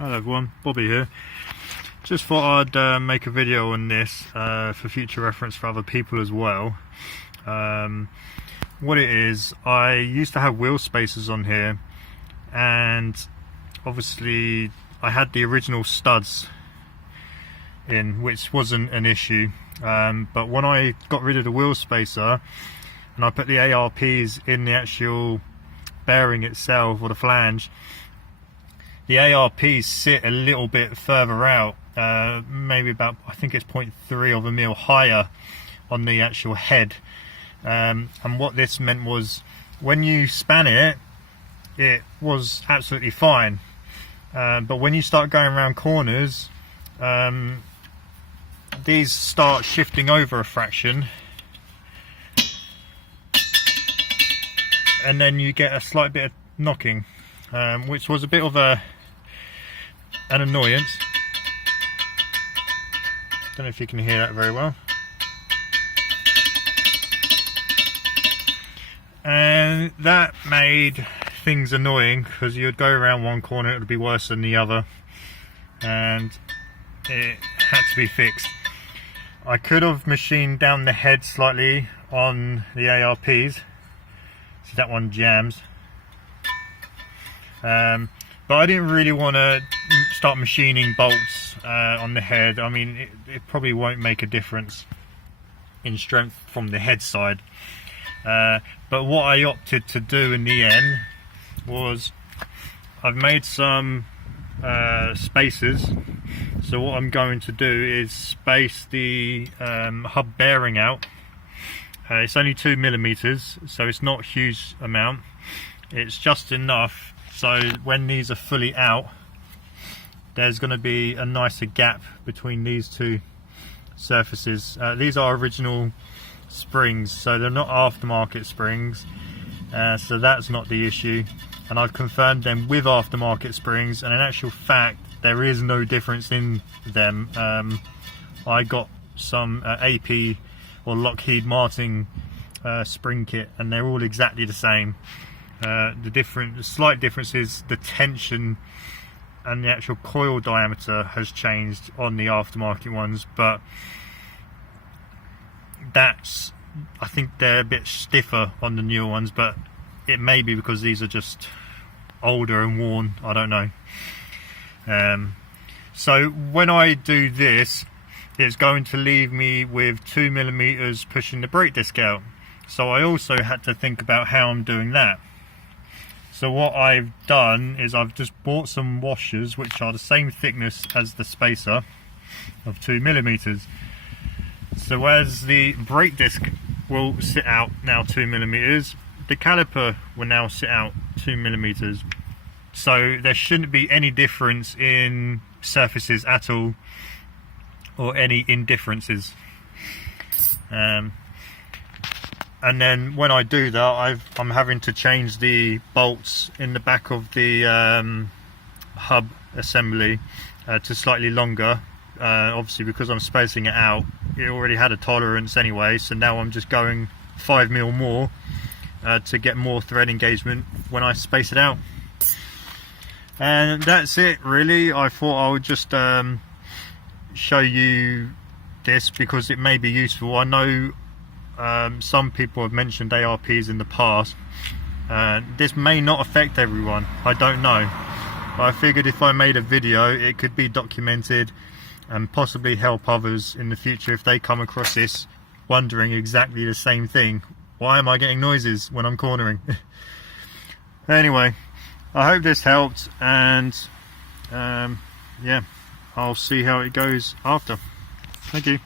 Hello everyone, Bobby here. Just thought I'd make a video on this for future reference for other people as well. What it is, I used to have wheel spacers on here, and obviously I had the original studs in, which wasn't an issue, but when I got rid of the wheel spacer and I put the ARPs in the actual bearing itself, or the flange, the ARPs sit a little bit further out, maybe about, I think it's 0.3 of a mil higher on the actual head, and what this meant was when you span it, it was absolutely fine, but when you start going around corners, these start shifting over a fraction, and then you get a slight bit of knocking, which was a bit of an annoyance. Don't know if you can hear that very well. And that made things annoying, because you'd go around one corner, it would be worse than the other, and it had to be fixed. I could have machined down the head slightly on the ARPs. See, that one jams. But I didn't really want to start machining bolts on the head. I mean, it probably won't make a difference in strength from the head side. But what I opted to do in the end was I've made some spacers. So what I'm going to do is space the hub bearing out. It's only 2mm, so it's not a huge amount. It's just enough so when these are fully out, there's going to be a nicer gap between these two surfaces. These are original springs, so they're not aftermarket springs, so that's not the issue, and I've confirmed them with aftermarket springs, and in actual fact there is no difference in them. I got some AP or Lockheed Martin spring kit, and they're all exactly the same. The slight difference is the tension and the actual coil diameter has changed on the aftermarket ones, but that's, I think they're a bit stiffer on the newer ones, but it may be because these are just older and worn, I don't know. So when I do this, it's going to leave me with 2mm pushing the brake disc out, so I also had to think about how I'm doing that. So what I've done is I've just bought some washers which are the same thickness as the spacer of 2mm. So as the brake disc will sit out now 2mm, the caliper will now sit out 2mm. So there shouldn't be any difference in surfaces at all, or any indifferences. And then when I do that, I'm having to change the bolts in the back of the hub assembly to slightly longer. Obviously because I'm spacing it out, it already had a tolerance anyway, so now I'm just going 5mm more to get more thread engagement when I space it out. And that's it really. I thought I would just show you this because it may be useful. I know some people have mentioned ARPs in the past. This may not affect everyone, I don't know, but I figured if I made a video it could be documented and possibly help others in the future if they come across this wondering exactly the same thing. Why am I getting noises when I'm cornering? Anyway, I hope this helped, and yeah, I'll see how it goes after. Thank you.